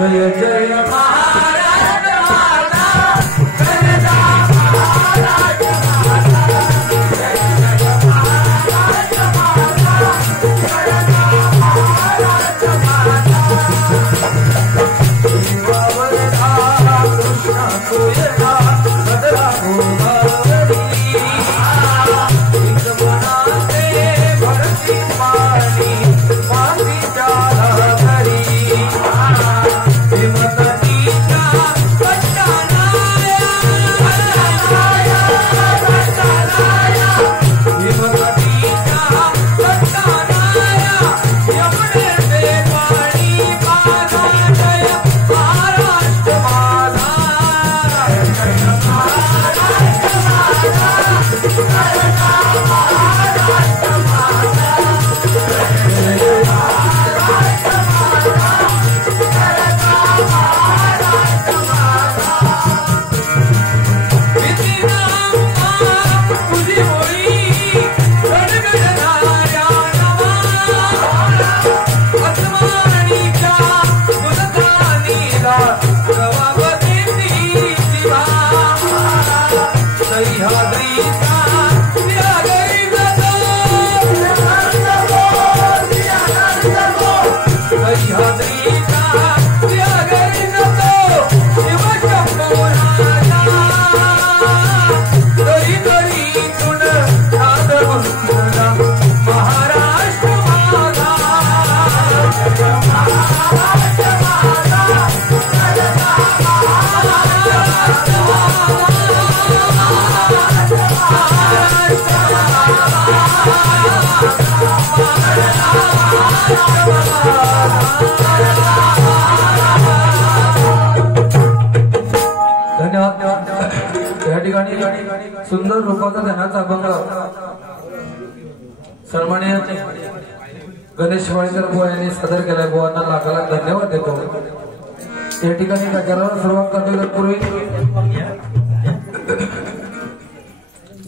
जय जय महाराज माता करदा महाराज माता जय जय महाराज माता करदा महाराज माता शिववरदा कृष्ण कोयना भद्रा गोदावरी मनाते भरती पाणी माती चाला घरी हिमतनीचा कट्टानाया हिमतनीचा कट्टानाया यमुने से पाणी पाला जय महाराष्ट्र माला जय महाराष्ट्र सुंदर रूपाचा ध्यानाचा अभंग सन्माननीय गणेश वाळीकर बुवा यांनी सादर केलाय. बुवांना लाखाला धन्यवाद देतो. या ठिकाणी गजराला सुरुवात करण्यापूर्वी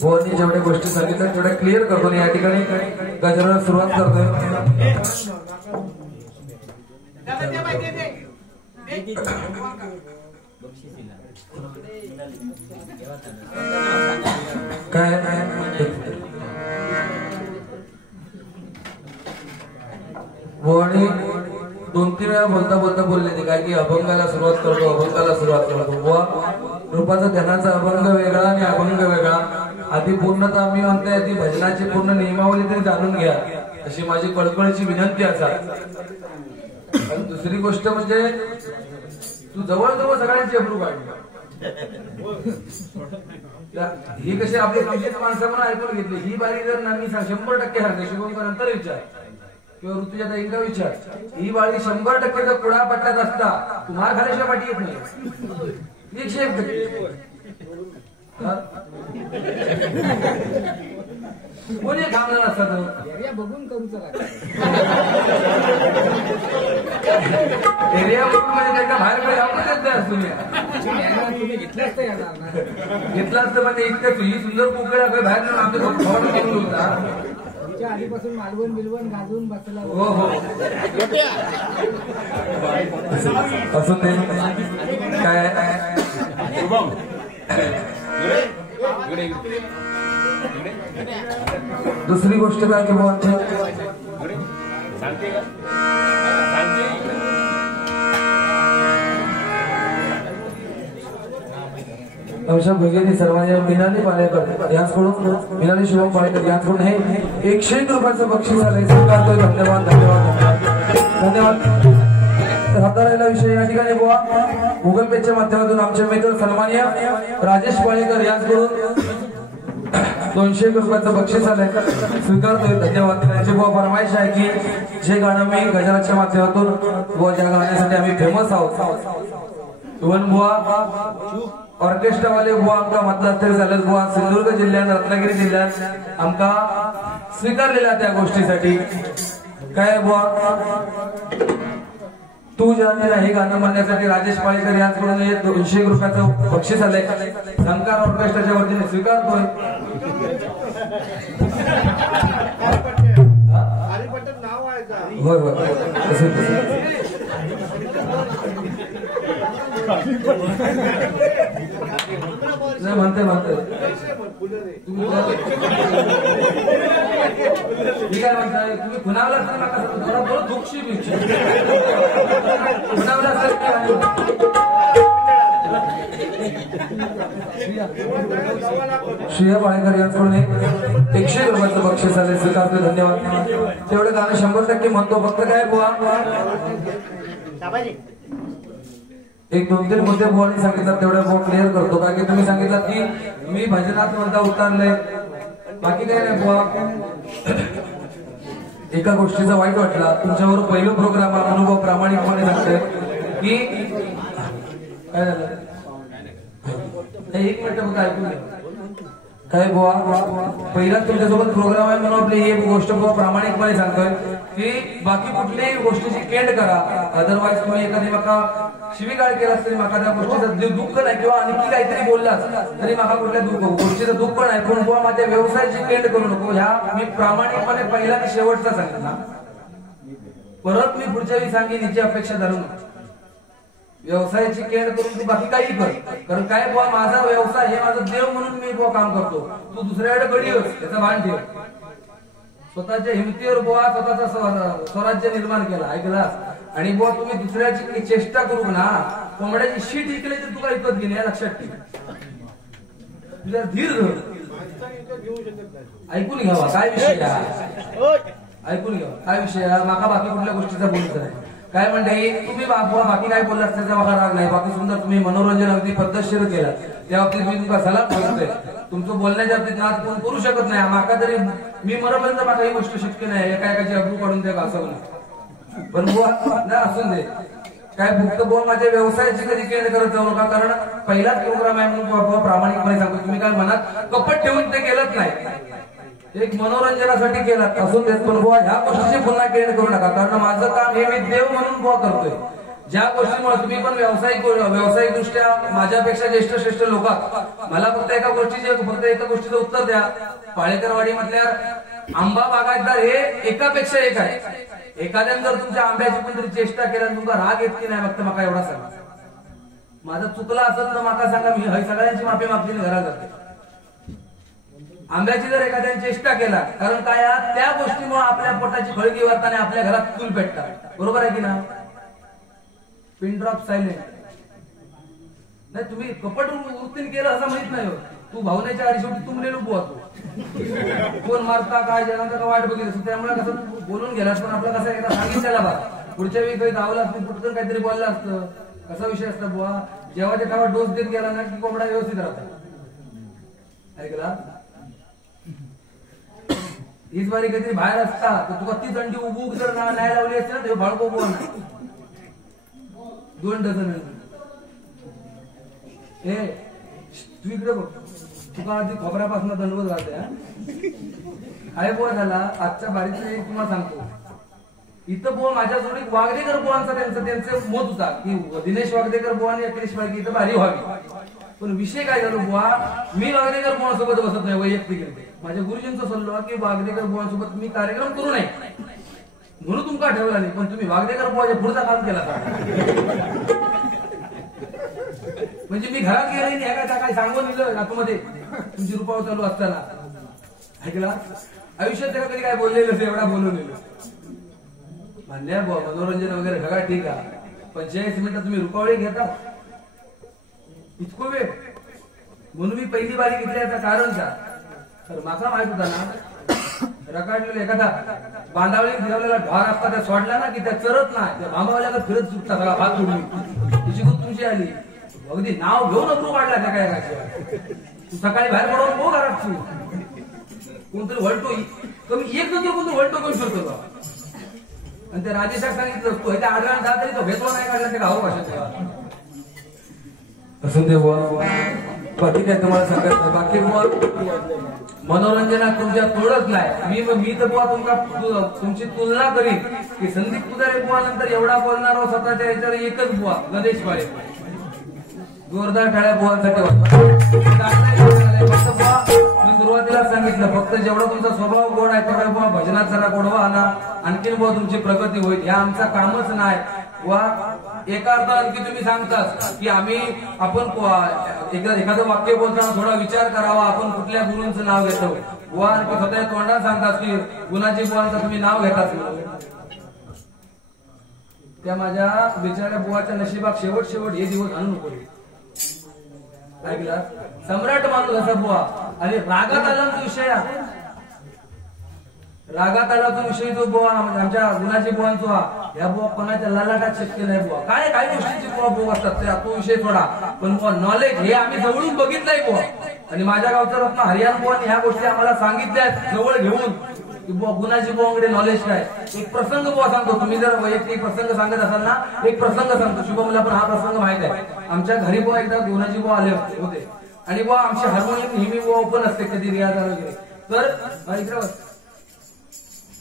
बुवांनी जेवढ्या गोष्टी सांगितल्या तेवढ्या क्लिअर करतो. या ठिकाणी गजराला सुरुवात करतोय. काय दोन-तीन वेळा बोलता बोलता बोलले ते काय की अभंगाला सुरुवात करतो, अभंगाला सुरुवात करतो. बुवा रूपाचा ध्यानाचा अभंग वेगळा आणि अभंग वेगळा. आधी पूर्णतः आम्ही म्हणतोय ती भजनाची पूर्ण नियमावली तरी जाणून घ्या अशी माझी कळकळीची विनंती असा. आणि दुसरी गोष्ट म्हणजे तू जवळजवळ सगळ्यांची अप्रूव काढली. ही कशी आपली पंचवीस माणसं पण ऐकून घेतली. ही बारी जर मी 100% हरते शिकवून नंतर विचार किंवा ऋतूच्या ताईंका विचार. ही बाळी 100% जर पुढा पट्ट्यात असता तुम्हाला खाल्याशिवाय पाठी येत नाही. 101%. कोणी थांबला नसता बघून करू चला. एरिया बघून म्हणजे काय बाहेर तुम्ही घेतलं असतं म्हणजे इतकं ही सुंदर पोकळ्या बाहेर आमच्या आधीपासून मालवण बिलवण गाजवून बसला. हो हो असं ते काय दुसरी गोष्ट काय की बुवा आमच्या भगिनी सर्वांनी मिनाली पालेकर यांच्याकडून मिनाली शिवम पालेकर यांच्याकडून हे 101 रुपयाचं बक्षीस आलंय. स्वीकारतोय. धन्यवाद धन्यवाद धन्यवाद. हाताळायला विषय या ठिकाणी बुवा गुगल पेच्या माध्यमातून आमचे मित्र सन्माननीय राजेश पालेकर यांच्याकडून 201 रुपयाचं बक्षीस आलंय. स्वीकारतोय. धन्यवाद. त्यांची बुवा फरमाईश आहे की जे गाणं मी गजराच्या माध्यमातून बुवा ज्या गाण्यासाठी आम्ही फेमस आहोत सुवन बुवा ऑर्केस्ट्रा वाले बुवा आमका मतदार झाले बुवा सिंधुदुर्ग जिल्ह्यात रत्नागिरी जिल्ह्यात आमका स्वीकारलेल्या त्या गोष्टीसाठी काय बुवा तू जाणे हे गाणं म्हणण्यासाठी राजेश पाळेकर यांच्याकडून 201 रुपयाचं बक्षीस आलंय. संकार ऑर्केस्ट्राच्या वतीने स्वीकारतोय. होय होय म्हणते मी काय म्हणताय तुम्ही खुणावला तर नका बरोबर दुखशी खुणावला श्रेया बाळेकर यांच्याकडून 100 रुपयाचं बक्षीस आले स्वीकारते धन्यवाद. तेवढे गाणं 100% म्हणतो फक्त काय बुवा एक 2-3 मुद्दे बुवानी सांगितलं तेवढ्या बुवा क्लिअर करतो. कारण की तुम्ही सांगितलं की मी भजनात म्हणता उतारलंय बाकी काय नाही बुवा. एका गोष्टीचा वाईट वाटला तुमच्यावर पहिलं प्रोग्राम अनुभव प्रामाणिकपणे सांगतोय की काय झालं 1 मिनिट फक्त ऐकून काय बुवा पहिला तुमच्यासोबत प्रोग्राम आहे म्हणून आपली ही गोष्ट बुवा प्रामाणिकपणे सांगतोय की बाकी कुठल्याही गोष्टीची केंड करा. अदरवाईज तुम्ही एखादी माका शिवीगाळ केलास तरी माका त्या गोष्टीचं दुःख नाही किंवा आणखी काहीतरी बोललास तरी माका कुठल्या गोष्टीचं दुःख नाही. पण बुवा माझ्या व्यवसायाची केंड करू नको. ह्या मी प्रामाणिकपणे पहिला आणि शेवटचा सांगितला. परत मी पुढच्या वेळी सांगेन हिची अपेक्षा धरून व्यवसायाची केंड करून तू बाकी काही कर. कारण काय बुवा माझा व्यवसाय हे माझं देव म्हणून मी बुवा काम करतो. तू दुसऱ्याकडे गडी होस याचा भान ठेव. स्वतःच्या हिमतीवर बुवा स्वतःचा स्वराज्य निर्माण केला ऐकलास आणि बुवा तुम्ही दुसऱ्याची चेष्टा करू ना. कोंबड्याची शीट विकली तर तुला ऐकत घेणे लक्षात ठेव. तुझा धीर धर ऐकून घ्यावा काय विषय ऐकून घ्यावा काय विषय माका बाकी कुठल्या गोष्टीचा बोलत नाही. काय म्हणते तुम्ही बाकी काय बोलला त्याचा मला राग नाही. बाकी सुंदर तुम्ही मनोरंजन अगदी पद्धतशीर केलं. त्या बाबतीत मी तुमचा सलाम करतोय. तुमचं बोलण्याच्या बाबतीत नाच कोण करू शकत नाही. माका तरी मी मरोपर्यंत माका ही गोष्ट शक्य नाही. एका एकाची अब्रू काढून द्या असं नाही. पण बुवा असून दे काय फक्त बुवा माझ्या व्यवसायाची कधी केंड करत जाऊ नका. कारण पहिलाच प्रोग्राम आहे म्हणून बुवा प्रामाणिकपणे सांगतो. तुम्ही काय मनात कपट ठेवून ते केलंच नाही. एक मनोरंजनासाठी केला असून देत पण बुवा ह्या गोष्टीची पुन्हा केंड करू नका. कारण माझं काम हे मी देव म्हणून बुवा करतोय. ज्या गोष्टीमुळे तुम्ही पण व्यावसायिक दृष्ट्या माझ्यापेक्षा श्रेष्ठ लोक मला फक्त एका गोष्टीचं उत्तर द्या. पाळेकरवाडी मधल्या आंबा बागायतदार हे एकापेक्षा एक आहे. एखाद्याने जर तुमच्या आंब्याची पण तरी चेष्टा केल्याने तुमचा राग येत की नाही फक्त माका एवढा सांगा. माझा चुकला असत तर माका सांगा. मी सगळ्यांची माफी मागली घरात जाते. आंब्याची जर एखाद्याने चेष्टा केला कारण काय त्या गोष्टीमुळे आपल्या पोटाची फळगी वारताना आपल्या घरात चूल पेटतात. बरोबर आहे की ना. पिन ड्रॉप सायलेंट नाही. तुम्ही कपट वृत्तीने केलं असं माहित नाही. तू भावनेच्या आधी शेवटी तुमलेलो बुवा तू कोण मारता काय जनांचा का वाट बघितलं. त्यामुळे कसं बोलून गेलास पण आपला कसं एकदा सांगितलेला बा पुढच्या वेळी काही धावला मी कुठं काहीतरी बोलला असतं. कसा विषय असता बुवा जेव्हाच्या तेव्हा डोस देत गेला ना की कोंबडा व्यवस्थित राहतात. ऐकला हीच बारी काहीतरी बाहेर असता तर तुला ती दंडी उभूक जर नाही लावली असते ना ते बाळको बुवा 2 डझन हे तू इकडे बघ तुका आधी खोबऱ्यापासून दंडवत घालते. काय बुवा झाला आजच्या बारीचं एक तुम्हाला सांगतो. इथं बुवा माझ्या जोडीत वागदेकर बुवांचा त्यांचं मत होता की दिनेश वागदेकर बुवा आणि अखिलेश वाळके इथं भारी व्हावी. पण विषय काय झाला बुवा मी वागदेकर बुवांसोबत बसत नाही वैयक्तिक. माझ्या गुरुजींचा सल्ला की वागदेकर बुवांसोबत मी कार्यक्रम करू नये म्हणून तुमका ठेवला नाही. पण तुम्ही वागदेकर बुवाच्या पुढचा काम केला म्हणजे मी घरात गेला नाही काय सांगून दिलं आतमध्ये तुमची रुपाव चालू असताना. ऐकला आयुष्यात त्याला कधी काय बोललेलं एवढा बोलून दिलं मान्य बुवा मनोरंजन वगैरे सगळं ठीक आहे. 45 मिनिटं तुम्ही रुपावळी घेता इतको वेळ म्हणून मी पहिली बारी घेतली याचं कारण का तर माझा माहित होता ना रकाडलेला एखादा बांधावळी फिरवलेला ढोर असता त्या सोडला ना की त्या चरत नाही त्या भांबावल्याला फिरत सुटता सगळा भात सोडून तिची खूप तुमची आली अगदी नाव घेऊन अप्रू वाढला त्या काय तू सकाळी बाहेर पडवून बघ घरात तू कोणतरी वळतो कमी एक नंतर कोणतरी वळतो करून फिरतो. आणि त्या राजेशाक सांगितलं तू ह्याच्या आडव्याला जा तरी तो भेदवा नाही काढला ते गाव भाषा असं ते बाकी काय तुम्हाला सांगायचं. बाकी बुवा मनोरंजनात तुमच्या तोडच नाही. मी तर बुवा तुमची तुलना करीन की संदीप पुजारी बुवा नंतर एवढा बोलणार स्वतःच्या याच्यावर एकच बुवा गणेश बाळे जोरदार टाळ्या बुवांसाठी फक्त बुवा मी सुरुवातीला सांगितलं फक्त जेवढा तुमचा स्वभाव गोड आहे तेवढा बुवा भजनात जरा गोडवा आणा आणखीन बुवा तुमची प्रगती होईल. या आमचा कामच नाही वा एका अर्थात आणखी तुम्ही सांगताच की आपण एखादं वाक्य बोलताना थोडा विचार करावा, आपण कुठल्या गुरूंचं नाव घेतो. बुवा आणखी स्वतः तोंडात सांगतात की गुणाजी बुवांचं तुम्ही नाव घेतात. त्या माझ्या बिचाऱ्या बुवाच्या नशिबात शेवट हे दिवस आणू नको. ऐकला सम्राट माणूस असा बुवा. आणि रागात आला विषय, रागात आला तो विषय जो बुवा आमच्या गुणाजी बुवांचो हा. या बुवा कोणाच्या ललाटात शक्य नाही बुवा. काय काही गोष्टीची बुवा असतात तो विषय थोडा, पण बुवा नॉलेज हे आम्ही जवळून बघितलंय बुवा. आणि माझ्या गावचा रत्न हरियाण बुवांनी ह्या गोष्टी आम्हाला सांगितल्या जवळ घेऊन की बुवा गुणाजी बुवांकडे नॉलेज काय. एक प्रसंग बुवा सांगतो, तुम्ही जर वैयक्तिक प्रसंग सांगत असाल ना, एक प्रसंग सांगतो. शुभमला पण हा प्रसंग माहित आहे. आमच्या घरी बुवा एकदा गुणाजी बुवा आले होते आणि बुवा आमची हार्मोनियम नेहमी बुवा ओपन असते कधी रियाज वगैरे.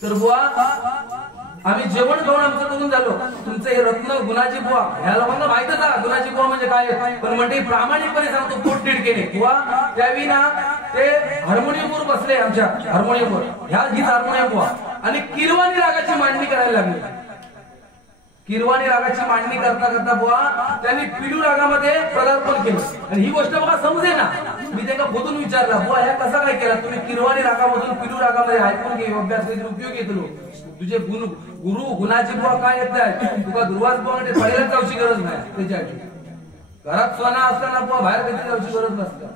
तर बुवा आम्ही जेवण खाऊन आमचं करून झालो. तुमचं हे रत्न गुणाजी बुवा ह्या लोकांना माहितच आहे गुणाजी बुवा म्हणजे काय, पण म्हणजे प्रामाणिकपणे सांगतो पोट तिडकेने. बुवा त्यावेळी ना ते हार्मोनियमवर बसले, आमच्या हार्मोनियमवर हीच हार्मोनियम बुवा. आणि किरवाणी रागाची मांडणी करायला लागली. किरवाणी रागाची मांडणी करता करता बुवा त्यांनी पिलू रागामध्ये पदार्पण केलं. आणि ही गोष्ट बघा समजे ना, मी त्यांना बोलून विचारला बुवा ह्या कसा काय केला तुम्ही किरवाणी रागामधून पिलू रागामध्ये ऐकून घे, अभ्यास काहीतरी उपयोग येतो. तुझे गुरु गुणाजी बुवा काय येत आहे, तुका दुर्वास बुवा म्हणजे पडेलच जाऊची गरज नाही. त्याच्यासाठी घरात सोना असताना बुवा बाहेर कधी जाऊची गरज नसतं.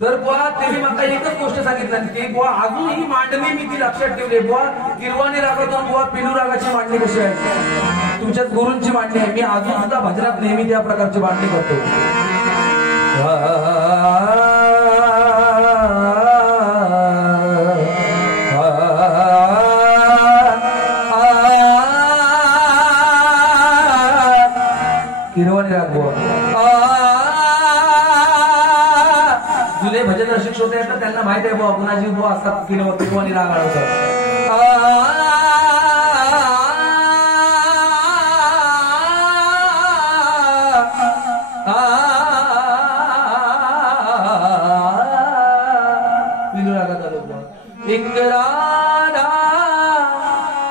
तर बुवा त्यांनी मला एकच गोष्ट सांगितलं की बुवा अजून ही मांडणी मी ती लक्षात ठेवली. बुवा किरवाणी रागातून बुवा पिलू रागाची मांडणी कशी आहे, तुमच्याच गुरूंची मांडणी आहे. मी अजून सुद्धा भजनात नेहमी त्या प्रकारची मांडणी करतो. किरवाणी राग बुवा जुने भजन रसिक श्रोते आहेत ना, त्यांना माहित आहे बुवा गुणाजी बुवा असतात किरवाणी राग आळवतात. पिलू रागात आलो बुवा. एक राधा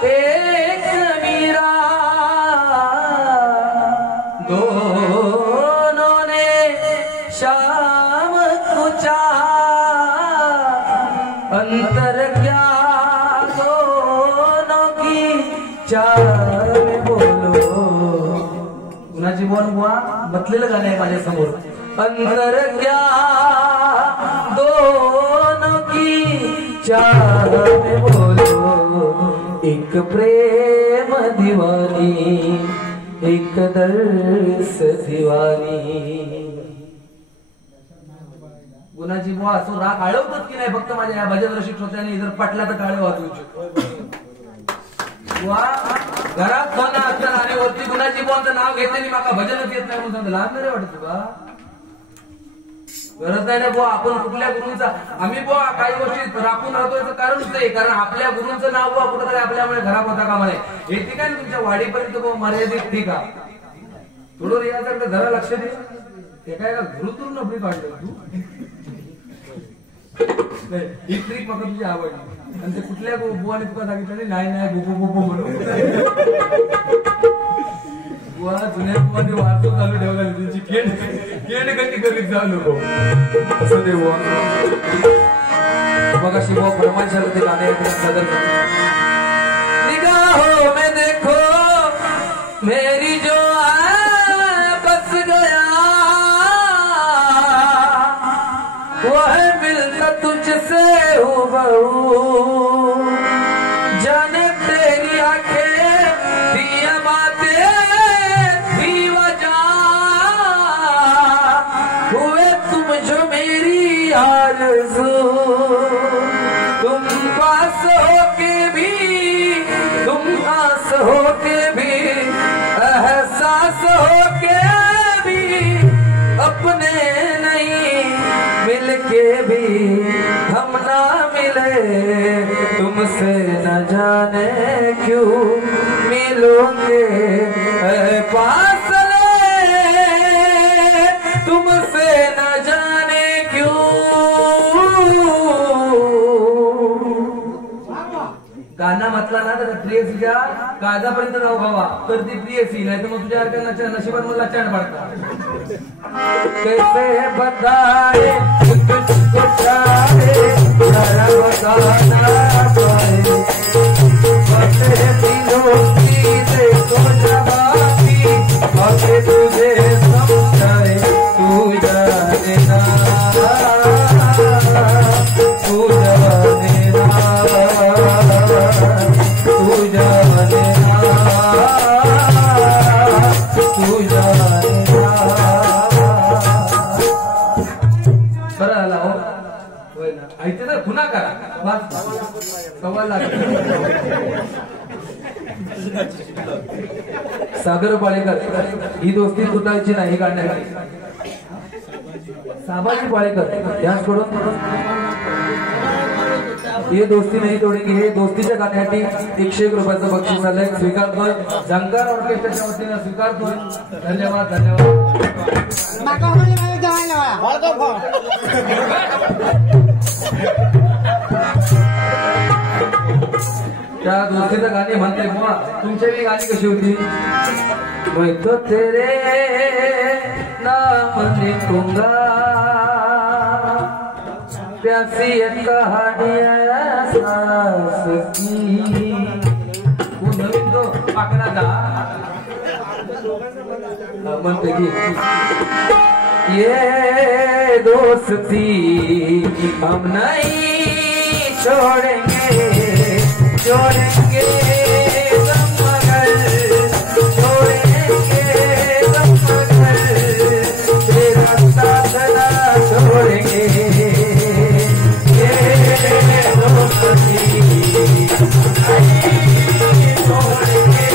एक मीरा दोनों ने शाम को अंतर क्या दोनों की चार बोलो. गुणाजी बुवा म्हटलेलं गाणं आहे माझ्या समोर. अंतर क्या दोनों की चार बोलो. एक प्रेम दीवानी एक दर्श दिवानी. गुणाजी बुवा असो राग आळवतात की नाही फक्त माझ्या भजन रसिक श्रोत्यांनी जर पटला तर टाळे वाजवू. बुवा घरात सोना असताना आणि वरती गुणाजी बुवांचं नाव घेतल्याने माका भजनच येत नाही म्हणून सांगतो. लहान नाही वाटत तुला गरज नाही ना बुवा. आपण कुठल्या गुरूंचा आम्ही बुवा काही गोष्टी राखून राहतो याचं कारणच नाही, कारण आपल्या गुरूंचं नाव बुवा कुठं तरी आपल्यामुळे खराब होता कामा नये. हे ठीक आहे ना तुमच्या वाढीपर्यंत बुवा मर्यादित ठीक आहे. थोडं रियाजाकडे जरा लक्ष दे. ते काय का गुरुतून नोकरी काढलं तू ही ट्रिक मला तुझी आवडली. आणि ते कुठल्या बुवाने तुला सांगितलं नाही बुबू बुबू म्हणून बुवा जुन्या बुवाने वारतो चालू ठेवला. त्यांची केंड कधी करीत जाऊ नको असं ते बुवा. मग अशी बुवा फरमाईशाला ते गाणे सादर करतो. निगाहों में देखो मेरी जो बस गया वो है मिलता तुझसे हूबहू. जाने तेरी आंखें दिया बातें थी वजह हुए तुम जो मेरी आरज़ू. तुम पास होके भी तुम पास होके भी एहसास होके भी अपने नहीं मिलके भी हम ना मिले. तुमसे न जाने क्यों मिलोगे फासले. तुमसे न जाने क्यों. गाना म्हटला ना तर ट्रेस घ्या काळजापर्यंत जाऊ खावा तर ती प्रियसी, नाही तर मग तुझ्या नशिबात मला चण पडता. कैसे बताए तुझे समझाए तू जाने ना, तू जाने ना, तू जाने ना, तू जाने ना. बरं आला हो होय ना. ऐकते तर पुन्हा करा सव्वा लाख. सागर पाळेकर ही दोस्ती तुटायची नाही काढण्याची. साबाजी पाळेकर यांच्याकडून ये दोस्ती नाही तोडेंगे हे दोस्तीच्या गाण्यासाठी 101 रुपयाचं बक्षीस झालंय. स्वीकारतोय झंकार ऑर्केस्ट्राच्या वतीनं स्वीकारतोय. धन्यवाद धन्यवाद. त्या दोस्तीचं गाणी म्हणते बुवा तुमच्या बी गाणी कशी होती. मैं तो तेरे नाम लिखूंगा प्यासी कहानियां सांस की. नवीन तो पाकराचा म्हणते की ये दोस्ती हम नहीं छोड़ेंगे, छोड़ेंगे तुम मगर, छोड़ेंगे तुम मगर, तेरा साथ ना छोड़ेंगे. ये दोस्ती नहीं छोड़ेंगे,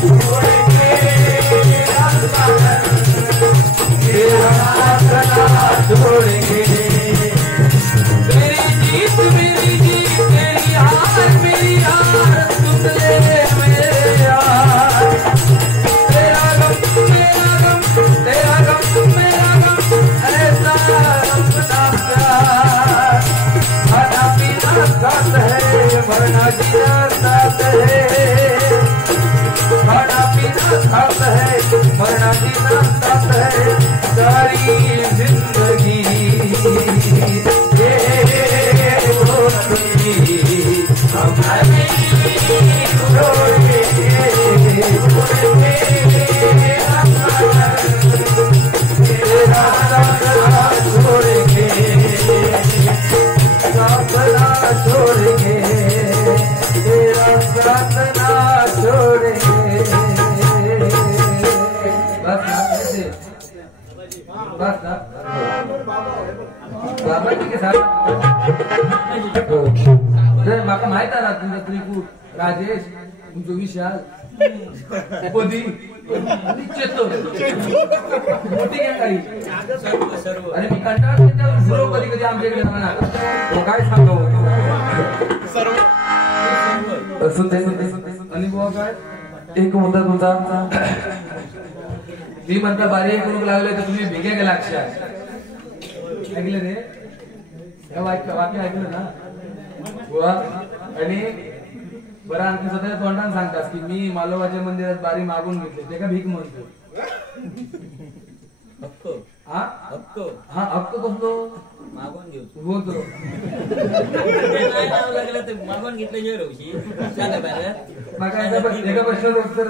छोड़ेंगे तुम मगर, तेरा साथ ना छोड़ेंगे. मेरी जीत तेरी हार मेरी हार सुन ले मेरे यार. तेरा गम मेरा गम, तेरा गम मेरा गम, ऐसा अपना प्यार. खाना पीना साथ है मरना जीना साथ है, खाना पीना साथ है मरना जीना साथ है. सारी जिंदगी हम तेरा साथ छोड़ेंगे, साथ ना छोड़ेंगे, तेरा साथ ना छोड़ेंगे. बस ना बाबाजी के साथ माका माहित आहे ना तुमचा त्रिकूट राजेश तुमचं विशाल उपदी चेतो मोठी गॅंग काही आणि मी कंटाळ सुरू कधी कधी आमच्याकडे म्हणा काय सांगावं असं ते. आणि बुवा काय एक मुद्दा तुमचा मी म्हणता बारी करून लागले तर तुम्ही भिगे गेला अक्षर ऐकलं रे वाक्य ऐकलं ना बुवा. आणि बरं आणखी स्वतः तोंडाने सांगतास की मी मालोबाच्या मंदिरात बारी मागून घेतली ते का भीक म्हणतो. हक्क हा हक्क हा हक्क कसलो मागून घेतो होतो लागलं तर मागून घेतलं एका प्रश्नाचं उत्तर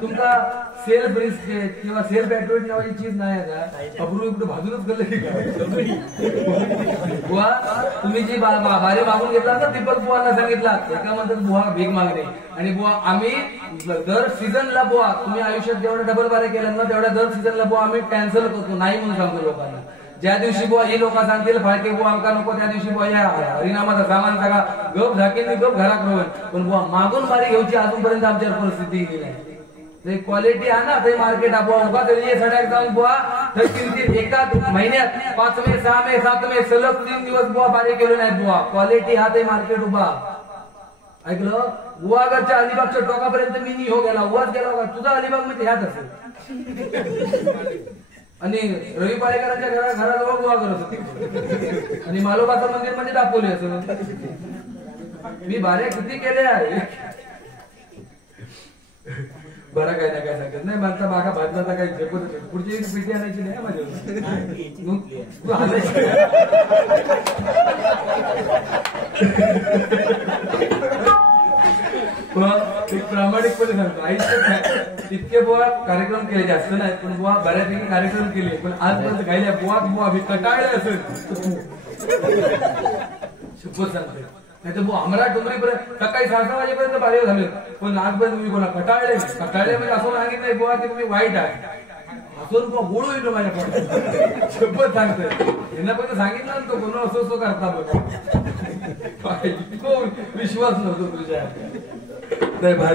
तुमका सेल्फ रिस्पेक्ट किंवा सेल्फ ऍडव्हर्ट नावाची चीज नाही का अप्रूव्ह इकडे भाजूनच करलं की बुवा तुम्ही जी बारी मागून घेतला ना दीपक बुवांना सांगितला एका म्हणतात बुवा भीक मागणे. आणि बुवा आम्ही दर सीझनला बुवा तुम्ही आयुष्यात जेवढ्या डबल बारे केल्या ना तेवढ्या दर सीझनला बुवा आम्ही कॅन्सल करतो नाही म्हणून सांगतो लोकांना. ज्या दिवशी बुवा ही लोक सांगतील फाळके बुवा आमका नको त्या दिवशी बुवा या हरिनामाचा सामान सगळा गप झाकेल गप घरात रोवून पण बुवा मागून बारी घेऊची अजूनपर्यंत आमच्यावर परिस्थिती येईल नाही. क्वालिटी आहे ना ते मार्केट बुवा उभा तरी सड्याक जाऊन बुवा तर किमतीत एका महिन्यात 5 मे 6 मे 7 मे सलग 3 दिवस बुवा बारी केले नाहीत बुवा. क्वालिटी हा ते मार्केट उभा ऐकलं. बुवागरच्या अलिबागच्या टोकापर्यंत मी नाही हो गेला उवाच गेला होता तुझा अलिबाग मध्ये ह्याच असेल. आणि रवी पालेकरांच्या घराजवळ बुवागर होते आणि मालोबाचं मंदिर म्हणजे दापोली असं. मी बाऱ्या किती केल्या बरं काय ना काय सांगत नाही माणसा मागा भाजनाचा काही झेपत पुढची एक पिठी आणायची नाही माझ्या तू आणायची एक प्रामाणिकपणे सांगतो आईच इतके बुवा कार्यक्रम केले जास्त नाही पण बुवा बऱ्यापैकी कार्यक्रम केले पण आजपर्यंत काही बुवा बुवा आम्ही कटाळले असेल शपथ सांगते नाही तर बुवा आम्हाला डोंगरीपर्यंत सकाळी 6 वाजेपर्यंत बाहेर झाले पण आजपर्यंत तुम्ही कोणा कटाळले म्हणजे असं सांगितलंय बुवा ते तुम्ही वाईट आहे असं बुवा गोळ होईल माझ्या पण शपथ सांगतोय यांना पण सांगितलं ना तो कोण असं असं करता बघ विश्वास नव्हतो तुझ्या नाही भाई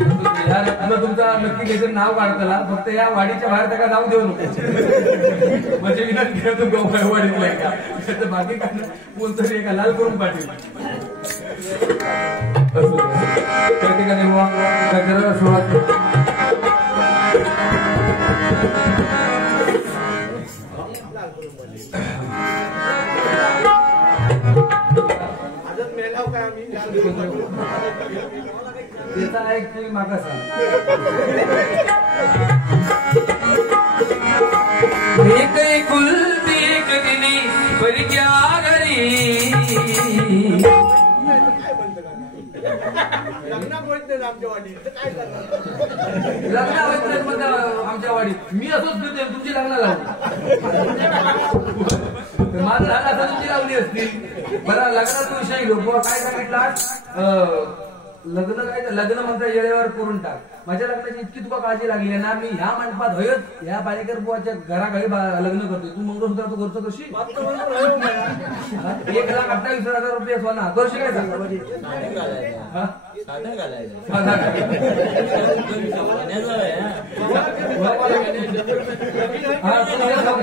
तुला तुमचा नक्की काहीतरी नाव काढताला फक्त या वाडीच्या बाहेर त्याला नाव देऊ नको म्हणजे विनंती करतो गौ वाडीतला का बाकी काय कोणतरी एका लाल करून पाठवली त्या ठिकाणी सुरुवात त्याचा एक तुम्ही मागा सांग एक कुलती एक दिली बरी क्या घरी आमच्या वाडीत मी असंच करते तुमची लग्न लावली माझं लग्न आता तुमची लावली असती बरं लग्नाचा विषय लोक काय सांगितलं लग्न काय लग्न म्हणता येळेवर करून टाक माझ्या लग्नाची इतकी तुका काळजी लागली आहे ना मी ह्या मंडपात हयत ह्या पालेकर बुवाच्या घराकडे लग्न करतोय तू मंगळसूत्र तू करतो कशी 1,28,000 रुपये सोना करशी काय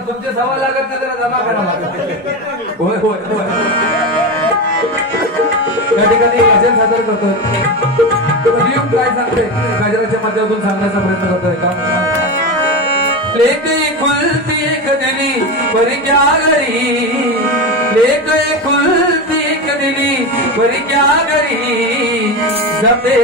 तुमचे 1.25 लाख जरा जमा करा होय होय होय त्या ठिकाणी गजल सादर करतोय काय सांगते गजलाच्या माध्यमातून सांगण्याचा प्रयत्न करतोय का लेके खुलती एक दिली बरी क्या घरी लेके खुलती एक दिली बरी क्या घरी जमे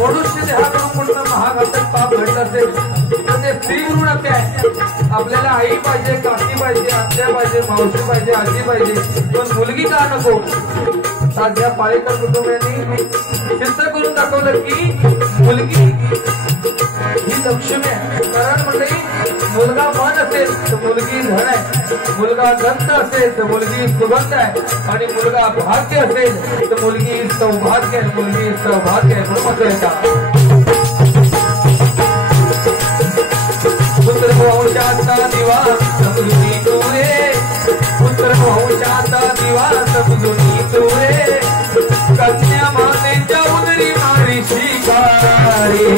थोडीशी देहाकडून कुठलं महाघातक पाप घडलं असेल तर ते स्त्री गुरु नक्की आहे. आपल्याला आई पाहिजे, काकी पाहिजे, आत्या पाहिजे, मावशी पाहिजे, आजी पाहिजे, पण मुलगी का नको. आज या पाळेकर कुटुंबियांनी सिद्ध करून दाखवलं की मुलगी ही लक्ष्मी आहे. कारण म्हणजे मुलगा मन असेल तर मुलगी धन आहे, मुलगा गंध असेल तर मुलगी सुगंध आहे, आणि मुलगा भाग्य असेल तर मुलगी सौभाग्य आहे, मुलगी सौभाग्य आहे. म्हणून म्हटलं येतात पुत्र वंशाचा दिवा समजुनी तुरे, पुत्र वंशाचा दिवा समजुनी तुरे, कन्या मातेच्या उदरी मारी शिकारी,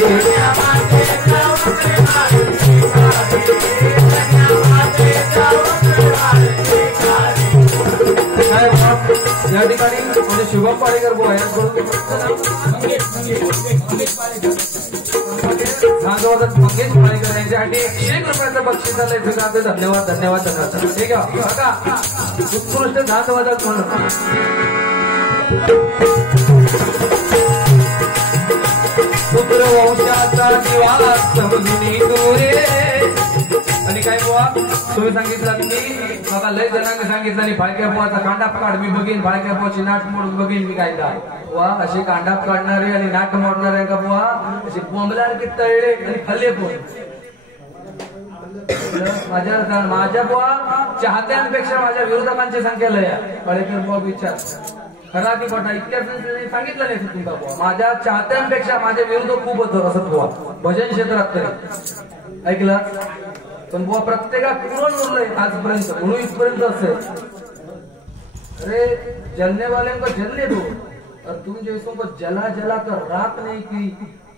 या ठिकाणी म्हणजे शुभम पाळेकर भाऊ आहे मंगेश पाळेकर यांच्यासाठी 100 रुपयाचं बक्षीस आलंय. धन्यवाद धन्यवाद धन्यवाद. ठीक आहे बघा उत्कृष्ट धातवादक म्हणून पुत्र वंशाचा दिवा समजुनी तुरे. आणि काय बुवा तुम्ही सांगितलं की बघा लय जणांनी सांगितलं आणि फाळक्या बुवाचा कांडाप काढ मी बघीन, फाळक्या बुवाची नाट मोडून बघीन मी. काय बुवा असे कांडाप काढणारे आणि नाट मोडणारे का बुवा असे बोंबलारकी तळले आणि खाल्ले पण. माझ्या बुवा चाहत्यांपेक्षा माझ्या विरोधकांची संख्या लय आहे. पाळेकर बुवा विचार खरा की खोटा इतक्याच सांगितलं नाही तुमचा बुवा. माझ्या चाहत्यांपेक्षा माझे विरोधक खूप होतं असं बुवा भजन क्षेत्रात तरी ऐकलं. पण बुवा प्रत्येकात पूर्ण उरलंय आजपर्यंत म्हणून इथपर्यंत असेल. अरे जलने वाले को जलने दो और तुम जैसों को जला जला कर रात नहीं की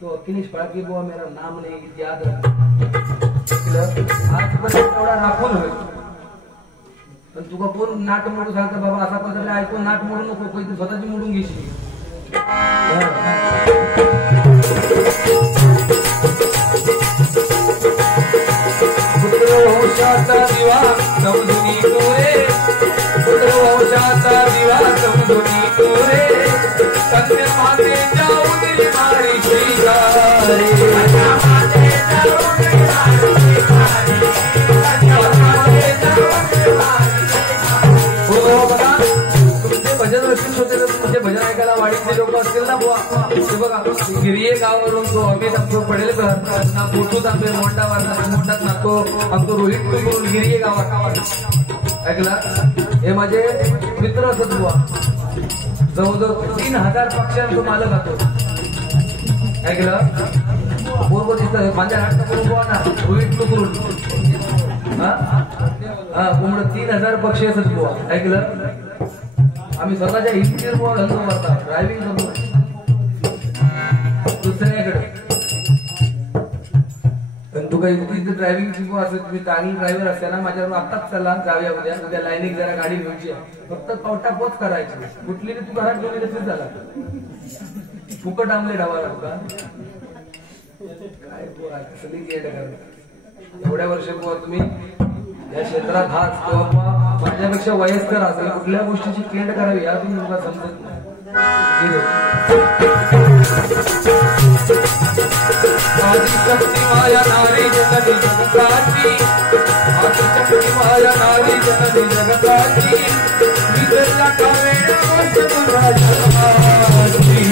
तो अखिलेश फाळके बुवा मेरा नाम नहीं याद रख. आजपर्यंत एवढा राखून होईल. पण तुका कोण नाट मोडू सांगतं बाबा असा पसरला ऐकून नाट मोडू नको, काही स्वतःची मोडून घेशील. पुत्र वंशाचा दिवा समजुनी तुरे, पुत्र वंशाचा दिवा समजुनी तुरे, कन्या मातेच्या उदरी मारी शिकारी, भजन रचित होते तर तुमचे भजन ऐकायला वाडीतले लोक असतील ना बुवा. ते बघा गिरिये गावावरून तो अमित आमचो पडेल ना फोटोच आमचे मोठा वाढला मोठाच ना तो आमचं रोहित करून गिरिये गावात ऐकला. हे माझे मित्र असत बुवा. जवळजवळ 3000 पक्ष्यांचा मालक होतो. ऐकलं बरोबर दिसत माझ्या नाटक करून बुवा ना रोहित करून कोंबड 3000 पक्षी असत बुवा. ऐकलं आम्ही स्वतःच्या हिंदीवर बुवा धंदो करतात ड्रायव्हिंग करतो दुसऱ्याकडे. पण तू काही तिथे ड्रायव्हिंग शिकू असेल तुम्ही चांगली ड्रायव्हर असते ना माझ्यावर आत्ताच चला जाऊया उद्या लाईनिंग जरा गाडी घ्यायची आहे फक्त पोच करायची कुठली तू घरात घेऊन तसंच झाला फुकट आमले डावाला तुका काय बुवा कसली गेट करा. एवढ्या वर्ष बुवा तुम्ही या क्षेत्रात हाच किंवा माझ्यापेक्षा वयस्कर असेल कुठल्या गोष्टीची केंड करावी या तुम्ही लोक समजत नाही. आदिशक्ती माया नारी जननी जगताची, आदिशक्ती माया नारी जननी जगताची, विजयला कावेळ गोष्ट तुझ्या जन्माची.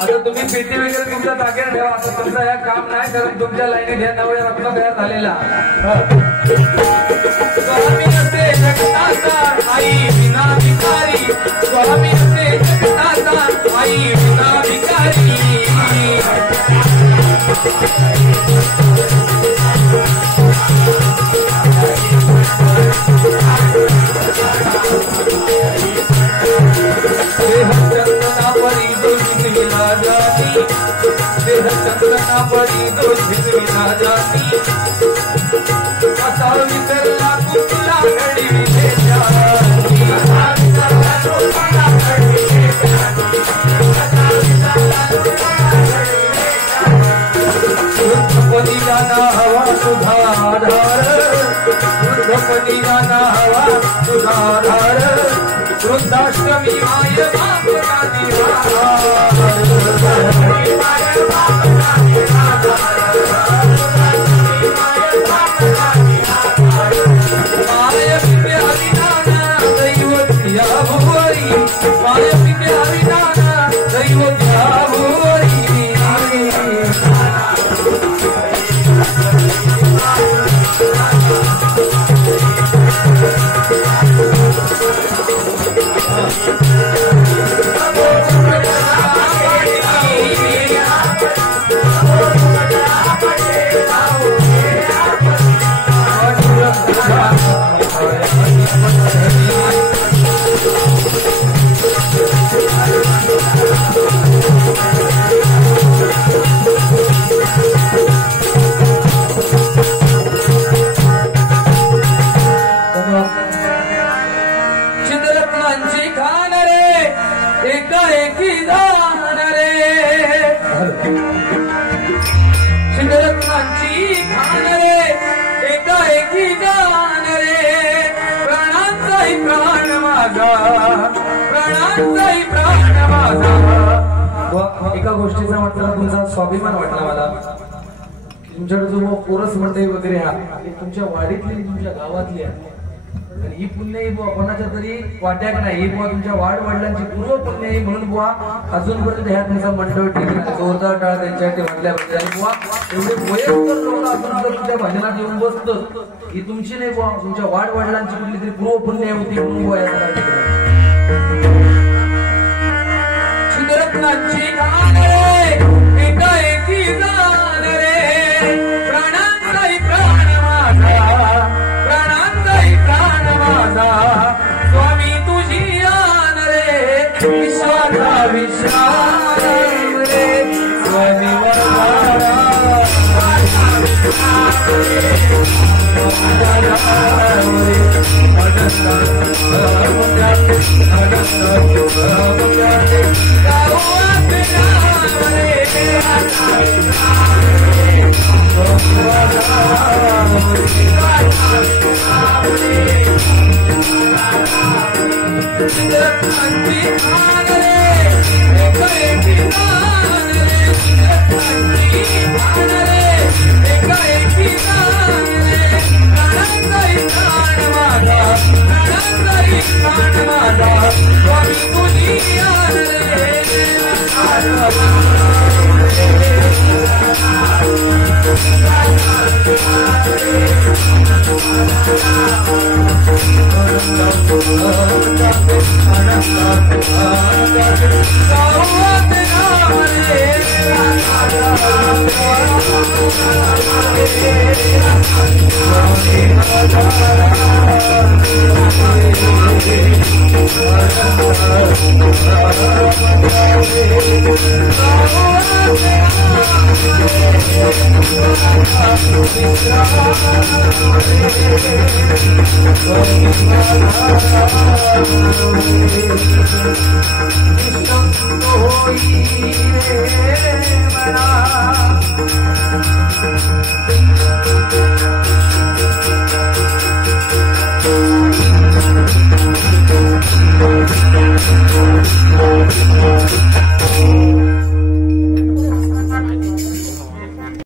आता तुम्ही पेटी वगैरे तुमच्या जागेवर ठेवा. आता तुमचं या काम नाही कारण तुमच्या लाईनी ध्यान नवया रत्न तयार झालेला. स्वामी असे जगताचा आई विना भिकारी, स्वामी असे जगताचा आई विना भिकारी. चंदना परी तो झिजविना जाती असा विसरला तुला घडी विशेषाती असा विसरला तुला घडी विशेषाती असा विसरला तुला घडी वृद्धपदी जाना हवा सुधाधार वृद्धपदी जाना हवा सुधाधार वृद्धाश्रमी माय बापना माय पिते हरिनाना दैवत्या भुवरी माय पिते हरिनाना दैवत्या भुवरी एका गोष्टीचा म्हटलं तुमचा स्वाभिमान वाटला मला तुमच्याकडे जो कोरस मंडळी वगैरे हा तुमच्या वाडीतली तुमच्या गावातली आहे ही पुण्य ही बुवा कोणाच्या तरी वाट्याक नाही ही बुवा तुमच्या वाड वडिलांची पूर्व पुण्य ही म्हणून बुवा अजूनपर्यंत ह्या तुमचा मंडळ ठिकाणी जोरदार टाळा त्यांच्यासाठी म्हटल्याबद्दल आणि बुवा एवढे वयस्कर लोक असून जर तुमच्या भजनात येऊन बसतं ही तुमची नाही बुवा तुमच्या वाड वडिलांची कुठली तरी पूर्व पुण्य होती म्हणून बुवा या रत्नांची घाण रे एकाएकी जाण रे प्राणांचाही प्राण माझा प्राणांचाही प्राण माझा स्वामी तुझी आन रे विश्वाचा विश्राम रे स्वामी